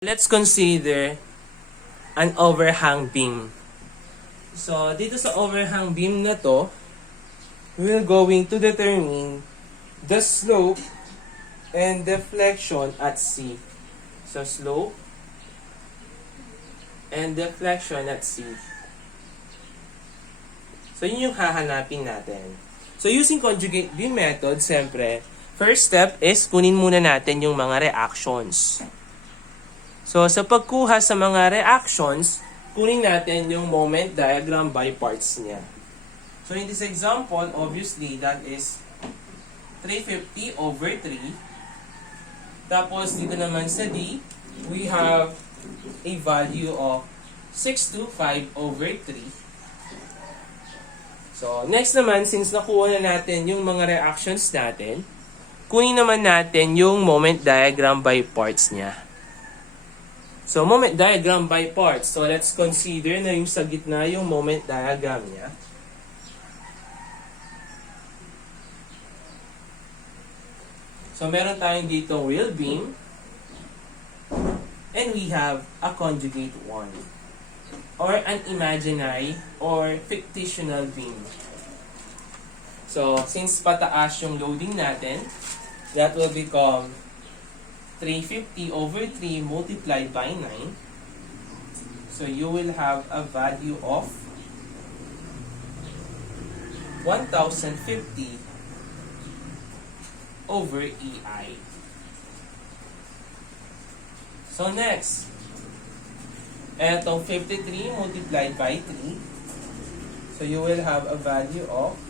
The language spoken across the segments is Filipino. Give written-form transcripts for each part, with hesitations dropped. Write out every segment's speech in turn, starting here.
Let's consider an overhang beam. So, dito sa overhang beam na to, we're going to determine the slope and deflection at C. So, slope and deflection at C. So, yun yung hahanapin natin. So, using conjugate beam method, siyempre, first step is kunin muna natin yung mga reactions. So, sa pagkuha sa mga reactions, kunin natin yung moment diagram by parts niya. So, in this example, obviously, that is 350 over 3. Tapos, dito naman sa D, we have a value of 625 over 3. So, next naman, since nakuha na natin yung mga reactions natin, kunin naman natin yung moment diagram by parts niya. So, moment diagram by parts. So, let's consider na yung sa gitna yung moment diagram niya. So, meron tayong dito real beam. And we have a conjugate one. Or an imaginary or fictional beam. So, since pataas yung loading natin, that will become 350 over 3 multiplied by 9. So you will have a value of 1,050 over EI. So next, etong 53 multiplied by 3. So you will have a value of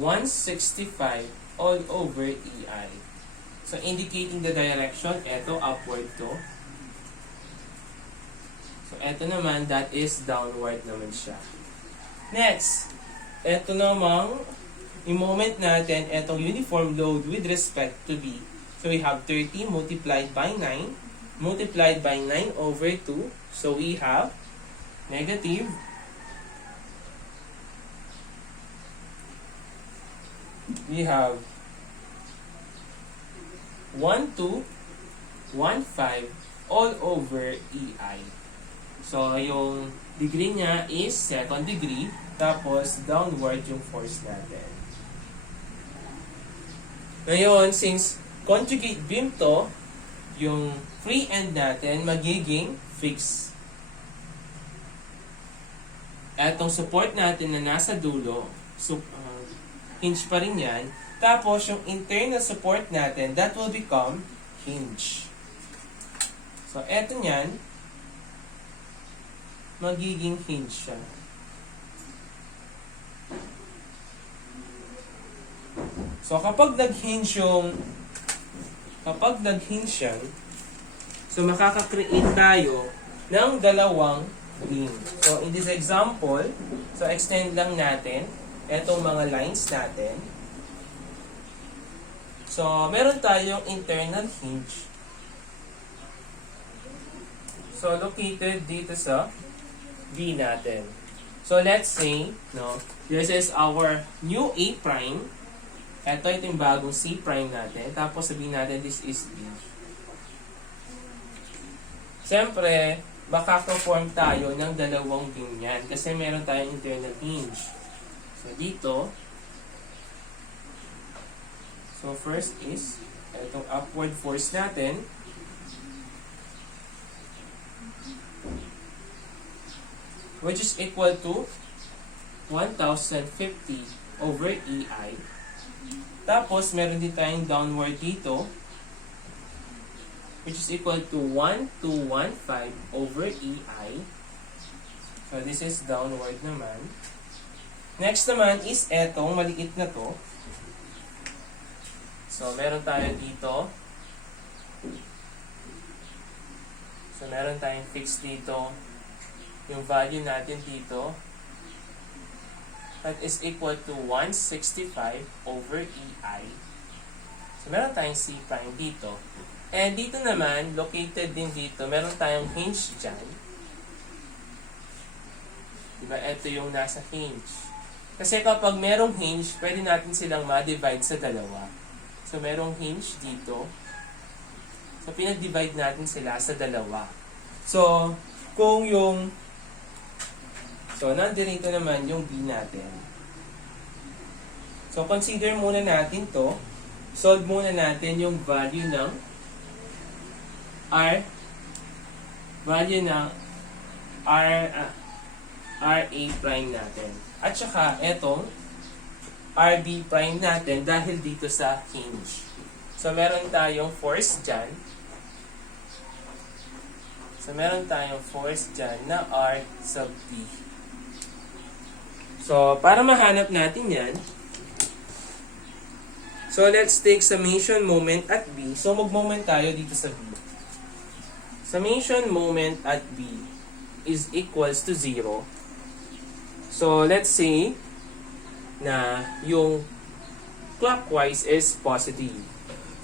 165 all over EI. So, indicating the direction, eto, upward to. So, eto naman, that is downward naman siya. Next, eto namang, yung moment natin, etong uniform load with respect to B. So, we have 30 multiplied by 9, multiplied by 9 over 2. So, we have negative. We have 1215 all over EI. So, yung degree niya is second degree, tapos downward yung force natin. Ngayon, since conjugate beam to, yung free end natin magiging fixed. Etong support natin na nasa dulo, hinge pa rin yan. Tapos, yung internal support natin, that will become hinge. So, eto nyan, magiging hinge siya. So, kapag nag-hinge yan, so, makaka-create tayo ng dalawang beam. So, in this example, so, extend lang natin etong mga lines natin. So, meron tayong internal hinge. So, located dito sa B natin. So, let's say, no, this is our new A prime. Ito yung bagong C prime natin. Tapos, sabihin natin, this is B. Siyempre, makaka-form tayo ng dalawang beam yan. Kasi meron tayong internal hinge. So, dito, so, first is, itong upward force natin. Which is equal to 1,050 over EI. Tapos, meron din tayong downward dito. Which is equal to 1,215 over EI. So, this is downward naman. Next naman is etong maliit na to. So, meron tayo dito. So, meron tayong fixed dito. Yung value natin dito. That is equal to 165 over EI. So, meron tayong C prime dito. And dito naman, located din dito, meron tayong hinge dyan. Diba? Ito yung nasa hinge. Kasi kapag merong hinge, pwede natin silang ma-divide sa dalawa. So, merong hinge dito. So, pinag-divide natin sila sa dalawa. So, kung yung... So, nandito naman yung B natin. So, consider muna natin to. Solve muna natin yung value ng R. Value ng RA prime natin. At saka, etong RB prime natin dahil dito sa hinge. So, meron tayong force dyan. Na R sub B. So, para mahanap natin yan, so let's take summation moment at B. So, mag-moment tayo dito sa B. Summation moment at B is equals to 0. So, let's say na yung clockwise is positive.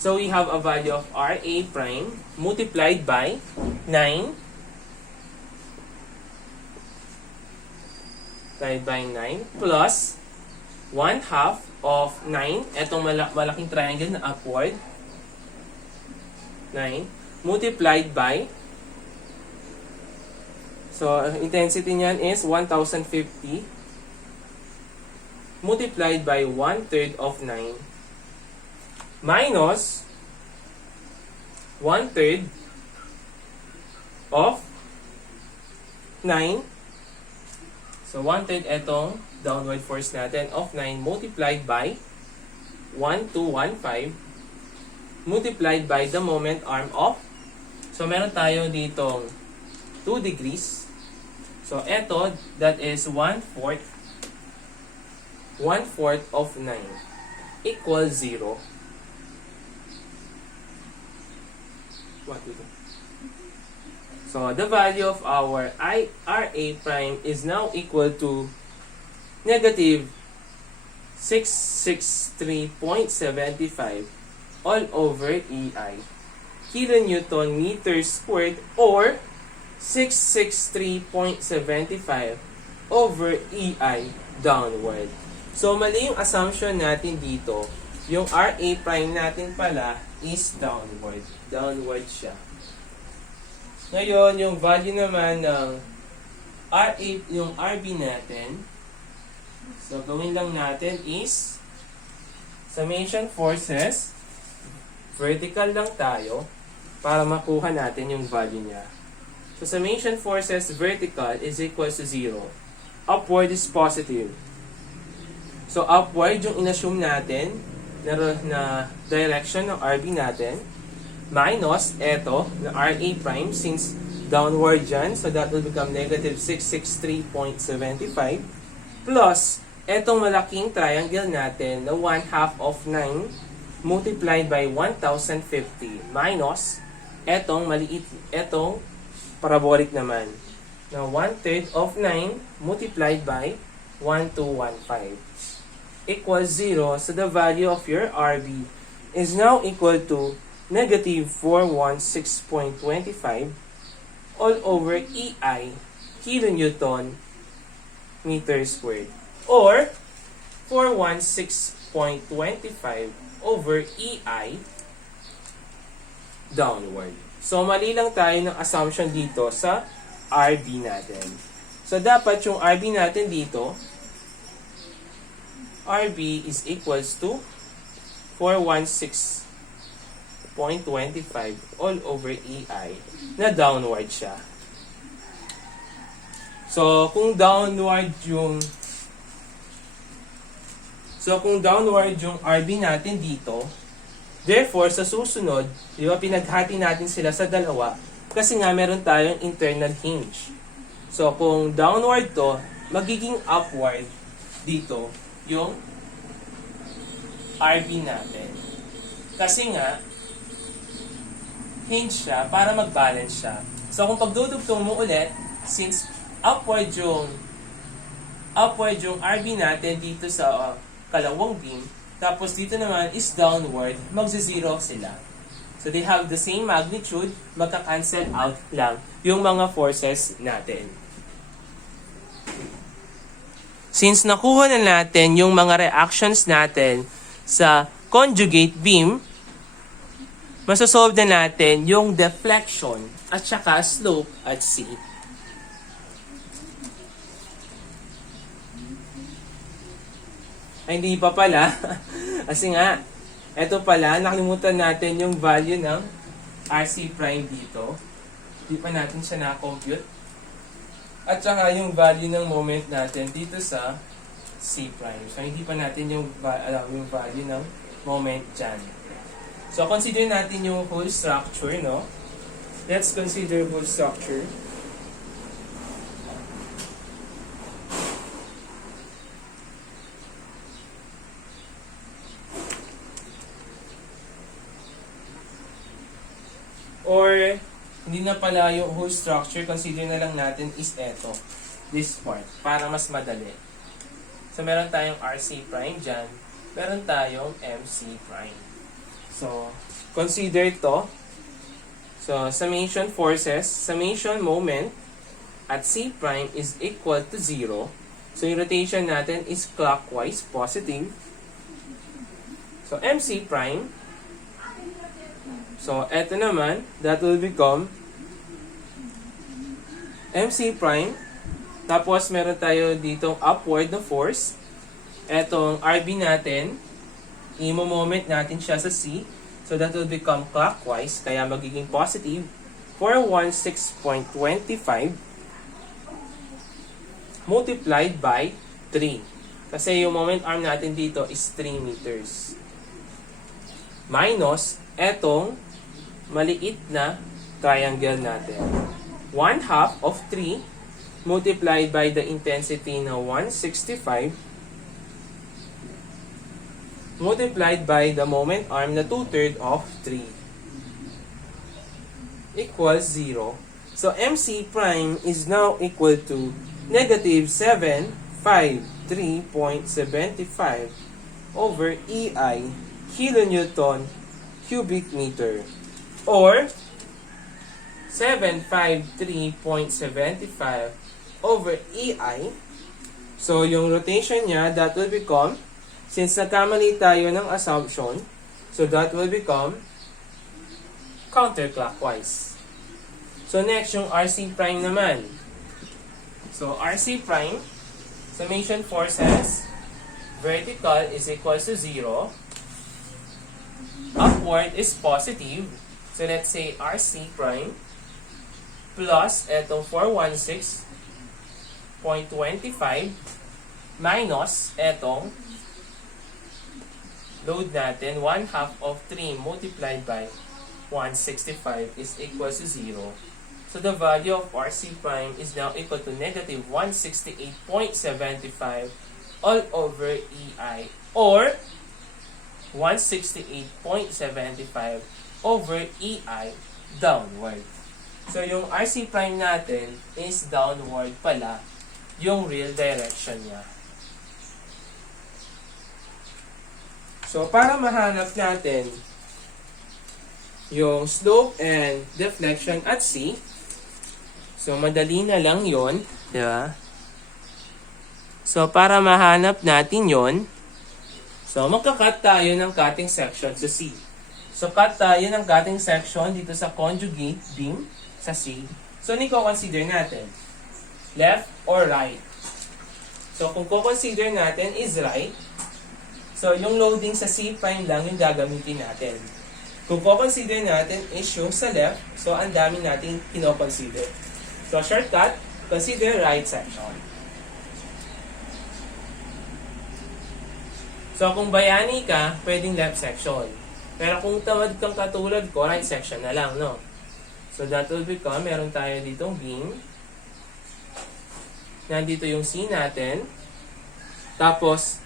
So, we have a value of RA prime multiplied by 9 plus 1/2 of 9. Etong malaking triangle na upward. 9 multiplied by, so intensity niyan is 1050 multiplied by 1/3 of 9 minus 1/3 of 9. So 1/3 etong downward force natin of 9 multiplied by 1215 multiplied by the moment arm of, so meron tayo ditong 2 degrees. So eto, that is 1/4 of 9 equals 0. What we do? So the value of our RA prime is now equal to negative 663.75 all over EI kilonewton meter squared, or 663.75 over EI downward. So mali yung assumption natin dito. Yung RA prime natin pala is downward. Downward siya. Ngayon, yung value naman ng RA, yung RB natin, so gawin lang natin is summation forces, vertical lang tayo para makuha natin yung value niya. So summation forces vertical is equals to 0. Upward is positive. So upward yung inassume natin na direction ng RB natin, minus eto na RA prime since downward dyan, so that will become negative 663.75 plus etong malaking triangle natin na 1/2 of 9 multiplied by 1050 minus etong maliit, etong parabolic naman na 1/3 of 9 multiplied by 1215 equals 0. So the value of your RB is now equal to negative 416.25 all over EI kilonewton meter squared, or 416.25 over EI downward. So mali lang tayo ng assumption dito sa RB natin. So dapat yung RB natin dito, RB is equals to 416.25 all over EI na downward siya. So kung downward yung RB natin dito, therefore sa susunod, di ba pinaghati natin sila sa dalawa kasi nga meron tayong internal hinge. So kung downward to, magiging upward dito yung RB natin. Kasi nga hinge siya para mag-balance siya. So kung pagdudugtong mo ulit, since upward yung RB natin dito sa kalawang beam, tapos dito naman is downward, magzi-zero sila. So they have the same magnitude, magka-cancel out lang yung mga forces natin. Since nakuha na natin yung mga reactions natin sa conjugate beam, masosolve na natin yung deflection at saka slope at C. Ay, hindi pa pala. Kasi nga, eto pala, nakalimutan natin yung value ng RC prime dito. Hindi pa natin siya na-compute. At saka yung value ng moment natin dito sa C prime. So, hindi pa natin yung value ng moment dyan. So, consider natin yung whole structure, no? Let's consider whole structure. Or, hindi na pala yung whole structure, consider na lang natin is eto. This part. Para mas madali. So, meron tayong RC prime dyan. Meron tayong MC prime. So, consider to. So, summation forces, summation moment at C prime is equal to 0. So, yung rotation natin is clockwise, positive. So, MC prime. So, eto naman, that will become MC prime. Tapos, meron tayo ditong upward na force. Etong RB natin, i-moment natin siya sa C. So, that will become clockwise, kaya magiging positive. 416.25 multiplied by 3. Kasi yung moment arm natin dito is 3 meters. Minus, etong maliit na triangle natin. 1/2 of 3 multiplied by the intensity na 165 multiplied by the moment arm na 2/3 of 3 equals 0. So, MC prime is now equal to negative 753.75 over EI kilonewton cubic meter. Or 753.75 over EI. So, yung rotation niya, that will become, since nagkamali tayo ng assumption, so that will become counterclockwise. So, next, yung RC prime naman. So, RC prime, summation forces, vertical is equal to 0. Upward is positive. So, let's say RC prime plus etong 416.25 minus etong load natin, 1/2 of 3 multiplied by 165 is equal to 0. So, the value of RC prime is now equal to negative 168.75 all over EI, or 168.75 over EI downward. So, yung RC prime natin is downward pala yung real direction niya. So, para mahanap natin yung slope and deflection at C, so, madali na lang yon, di ba? So, para mahanap natin yon, so, magka-cut tayo ng cutting section sa C. So, cut tayo ng cutting section dito sa conjugate beam sa C. So, ano i-consider natin? Left or right? So, kung consider natin is right, so, yung loading sa C prime lang yung gagamitin natin. Kung consider natin is yung sa left, so, ang dami natin kino-consider. So, shortcut, consider right section. So, kung bayani ka, pwedeng left section. Pero kung tamad kang katulad ko, right section na lang, no? So, that will become, meron tayo ditong beam. Nandito yung C natin. Tapos,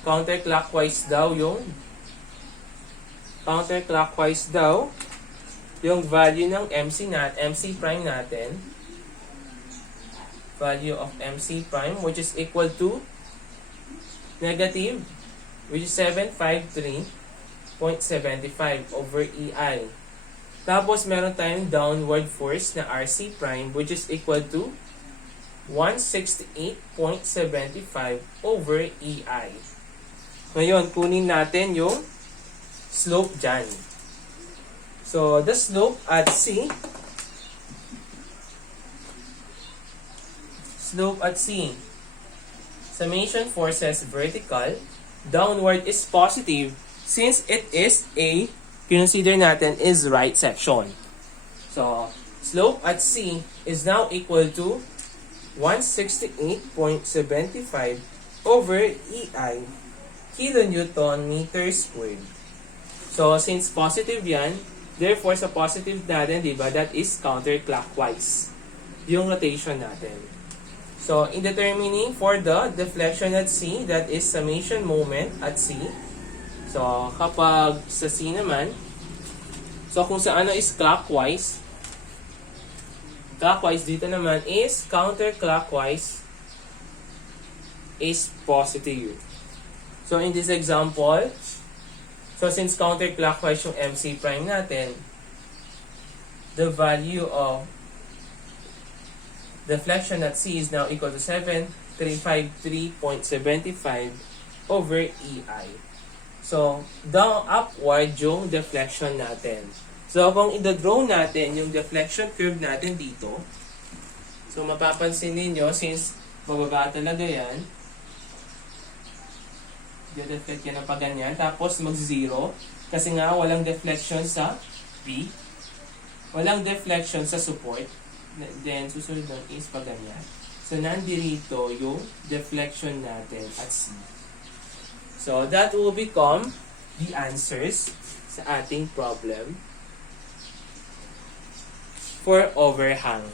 counterclockwise daw yung value ng MC prime natin. Value of MC prime, which is equal to negative, which is 753.75 over EI. Tapos, meron tayong downward force na RC prime, which is equal to 168.75 over EI. Ngayon, kunin natin yung slope dyan. So, the slope at C, summation forces vertical, downward is positive since it is a, consider natin, is right section. So, slope at C is now equal to 168.75 over EI kilonewton meter squared. So, since positive yan, therefore sa positive natin, diba, that is counterclockwise yung rotation natin. So, in determining for the deflection at C, that is summation moment at C. So, kapag sa C naman, so kung sa ano is clockwise dito naman is counterclockwise is positive. So, in this example, so since counterclockwise yung MC prime natin, the value of deflection at C is now equal to 7353.75 over EI. So, down upward yung deflection natin. So, kung i-draw natin yung deflection curve natin dito, so mapapansin ninyo, since bababa talaga yan, i-deflect yan na pa ganyan, tapos mag-0, kasi nga walang deflection sa B, walang deflection sa support, then susunod nun is pa ganyan. So, nandirito yung deflection natin at C. So, that will become the answers sa ating problem for overhang.